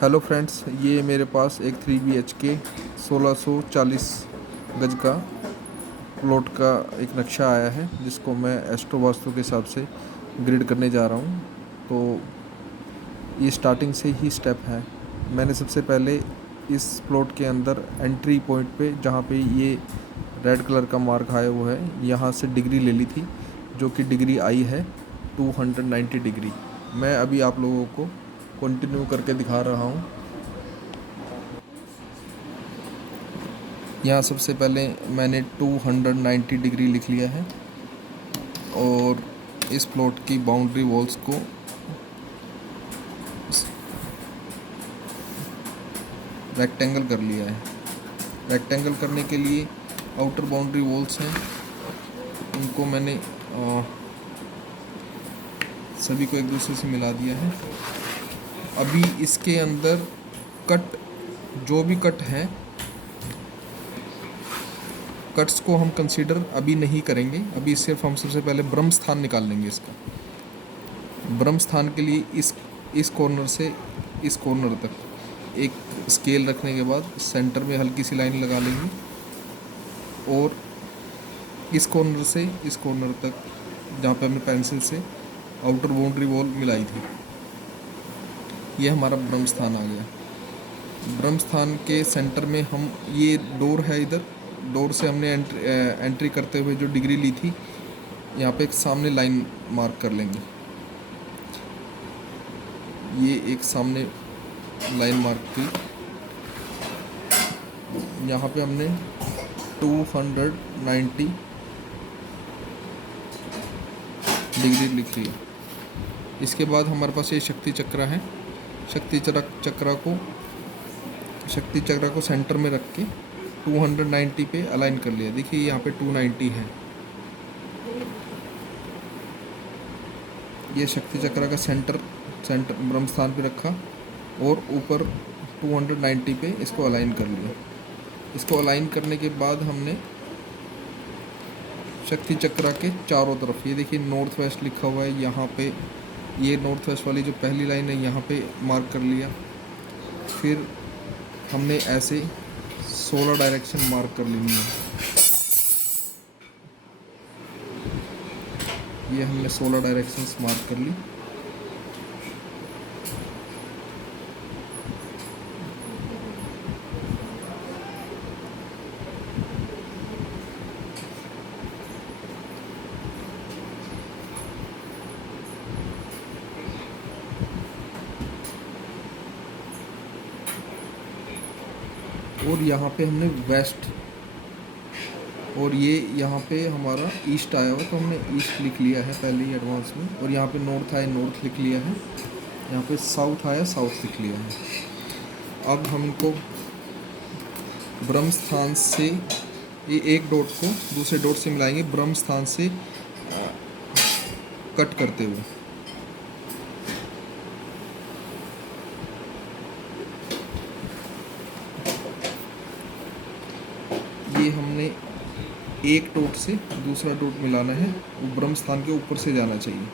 Hello friends, ये मेरे पास एक 3 BHK 1640 गज का प्लॉट का एक नक्शा आया है, जिसको मैं एस्ट्रो वास्तु के हिसाब से ग्रिड करने जा रहा हूँ। तो ये स्टार्टिंग से ही स्टेप है। मैंने सबसे पहले इस प्लॉट के अंदर एंट्री पॉइंट पे, जहाँ पे ये रेड कलर का मार्क आया हुआ है, यहाँ से डिग्री ले ली थी, जो कि डिग्री आई है 290 डिग्री। मैं अभी आप लोगों को कंटिन्यू करके दिखा रहा हूँ। यहाँ सबसे पहले मैंने 290 डिग्री लिख लिया है और इस प्लॉट की बाउंड्री वॉल्स को रेक्टेंगल कर लिया है। रेक्टेंगल करने के लिए आउटर बाउंड्री वॉल्स हैं, उनको मैंने सभी को एक दूसरे से मिला दिया है। अभी इसके अंदर कट, जो भी कट हैं, कट्स को हम कंसीडर अभी नहीं करेंगे। अभी सिर्फ हम सबसे पहले ब्रह्म स्थान निकाल लेंगे। इसका ब्रह्म स्थान के लिए इस कॉर्नर से इस कॉर्नर तक एक स्केल रखने के बाद सेंटर में हल्की सी लाइन लगा लेंगे और इस कॉर्नर से इस कॉर्नर तक, जहाँ पे हमने पेंसिल से आउटर बाउंड्री वॉल मिलाई थी, ये हमारा ब्रह्म स्थान आ गया। ब्रह्म स्थान के सेंटर में हम, ये डोर है, इधर डोर से हमने एंट्री करते हुए जो डिग्री ली थी, यहाँ पे एक सामने लाइन मार्क कर लेंगे। ये एक सामने लाइन मार्क की, यहाँ पे हमने 290 डिग्री लिख लिया। इसके बाद हमारे पास ये शक्ति चक्र है। शक्ति चक्र को सेंटर में रख के 290 पे अलाइन कर लिया। देखिए यहाँ पे 290 है। ये शक्ति चक्र का सेंटर ब्रह्म स्थान पे रखा और ऊपर 290 पे इसको अलाइन कर लिया। इसको अलाइन करने के बाद हमने शक्ति चक्र के चारों तरफ, ये देखिए नॉर्थ वेस्ट लिखा हुआ है, यहाँ पे ये नॉर्थ वेस्ट वाली जो पहली लाइन है यहाँ पे मार्क कर लिया। फिर हमने ऐसे 16 डायरेक्शन मार्क कर लेनी है। ये हमने 16 डायरेक्शंस मार्क कर ली। और यहाँ पे हमने वेस्ट, और ये यहाँ पे हमारा ईस्ट आया हुआ, तो हमने ईस्ट लिख लिया है पहले ही एडवांस में। और यहाँ पे नॉर्थ आया, नॉर्थ लिख लिया है। यहाँ पे साउथ आया, साउथ लिख लिया है। अब हम इनको ब्रह्म स्थान से, ये एक डॉट को दूसरे डॉट से मिलाएंगे, ब्रह्म स्थान से कट करते हुए। ये हमने एक डॉट से दूसरा डॉट मिलाना है, वो ब्रह्म स्थान के ऊपर से जाना चाहिए।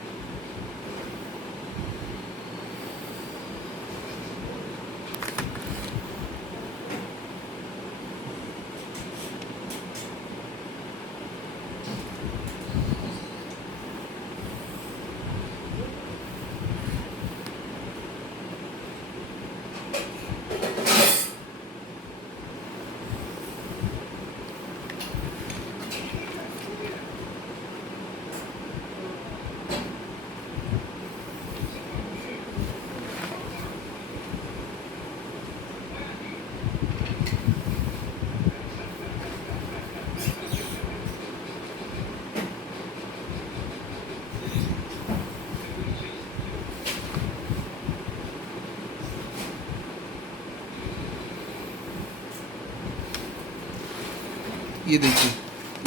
ये देखिए,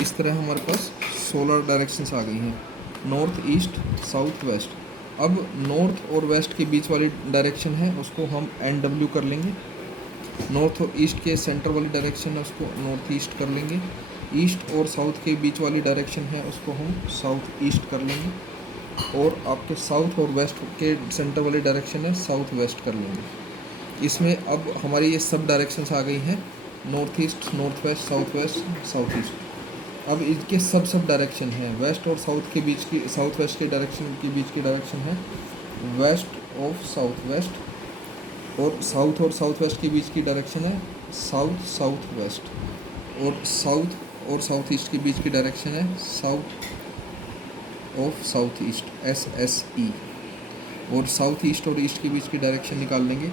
इस तरह हमारे पास 16 डायरेक्शंस आ गई हैं, नॉर्थ, ईस्ट, साउथ, वेस्ट। अब नॉर्थ और वेस्ट के बीच वाली डायरेक्शन है, उसको हम NW कर लेंगे। नॉर्थ और ईस्ट के सेंटर वाली डायरेक्शन है, उसको नॉर्थ ईस्ट कर लेंगे। ईस्ट और साउथ के बीच वाली डायरेक्शन है, उसको हम साउथ ईस्ट कर लेंगे। और आपके साउथ और वेस्ट के सेंटर वाली डायरेक्शन है, साउथ वेस्ट कर लेंगे। इसमें अब हमारी ये सब डायरेक्शंस आ गई हैं, north east, north west, south west, south east. अब इनके सब डायरेक्शन हैं, वेस्ट और साउथ के बीच की, साउथ वेस्ट के डायरेक्शन के बीच की डायरेक्शन है वेस्ट ऑफ साउथ वेस्ट, और साउथ वेस्ट के बीच की डायरेक्शन है साउथ साउथ वेस्ट, और साउथ ईस्ट के बीच की डायरेक्शन है south of south east, SSE। और साउथ ईस्ट और ईस्ट के बीच की डायरेक्शन निकाल लेंगे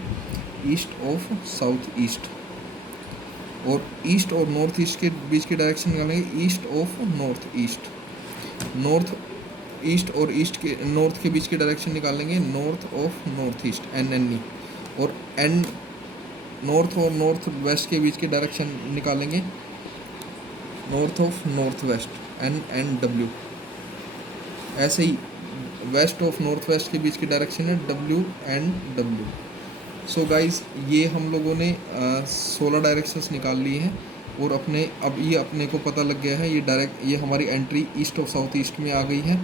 ईस्ट ऑफ साउथ ईस्ट, और ईस्ट और नॉर्थ ईस्ट के बीच की डायरेक्शन निकालेंगे east of north east. North east और ईस्ट के नॉर्थ के बीच की डायरेक्शन निकालेंगे north of north east, NNE। और एन नॉर्थ और नॉर्थ वेस्ट के बीच की डायरेक्शन निकालेंगे north of north west, NNW। ऐसे ही वेस्ट ऑफ नॉर्थ वेस्ट के बीच की डायरेक्शन है WNW। सो गाइस, ये हम लोगों ने 16 डायरेक्शंस निकाल ली हैं, और अब ये अपने को पता लग गया है, ये हमारी entry east of south east में आ गई है,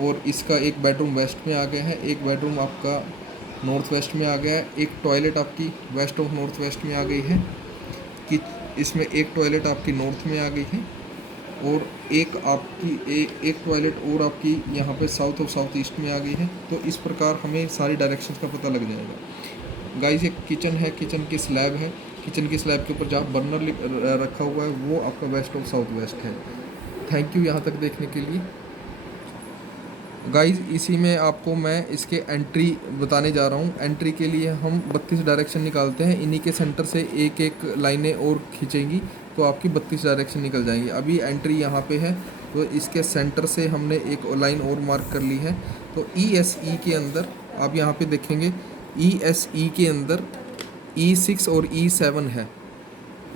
और इसका एक बेडरूम वेस्ट में आ गया है, एक बेडरूम आपका नॉर्थ वेस्ट में आ गया है, एक टॉयलेट आपकी वेस्ट ऑफ नॉर्थ वेस्ट में आ गई है, कि इसमें एक टॉयलेट आपकी नॉर्थ में आ गई है, और एक आपकी एक टॉयलेट और आपकी यहाँ पे साउथ ऑफ साउथ ईस्ट में आ गई है। तो इस प्रकार हमें सारी डायरेक्शंस का पता लग जाएगा। गाइस, एक किचन है, किचन की स्लैब है, किचन की स्लैब के ऊपर जहाँ बर्नर रखा हुआ है वो आपका वेस्ट ऑफ साउथ वेस्ट है। थैंक यू यहाँ तक देखने के लिए। गाइस, इसी में आपको मैं इसके एंट्री बताने जा रहा हूँ। एंट्री के लिए हम 32 डायरेक्शन निकालते हैं, इन्हीं के सेंटर से एक एक लाइनें और खींचेंगी तो आपकी 32 डायरेक्शन निकल जाएंगी। अभी एंट्री यहाँ पे है, तो इसके सेंटर से हमने एक लाइन और मार्क कर ली है। तो ESE के अंदर आप यहाँ पे देखेंगे, ESE के अंदर E6 और E7 है,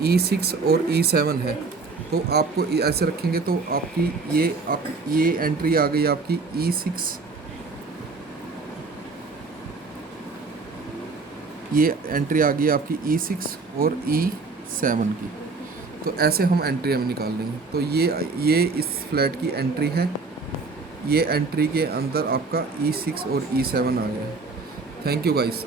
E6 और E7 है। तो आपको ऐसे रखेंगे तो आपकी ये एंट्री आ गई आपकी E6, ये एंट्री आ गई आपकी E6 और E7 की। तो ऐसे हम एंट्री हमें निकाल लेंगे। तो ये इस फ्लैट की एंट्री है, ये एंट्री के अंदर आपका E6 और E7 आ गया है। Thank you guys.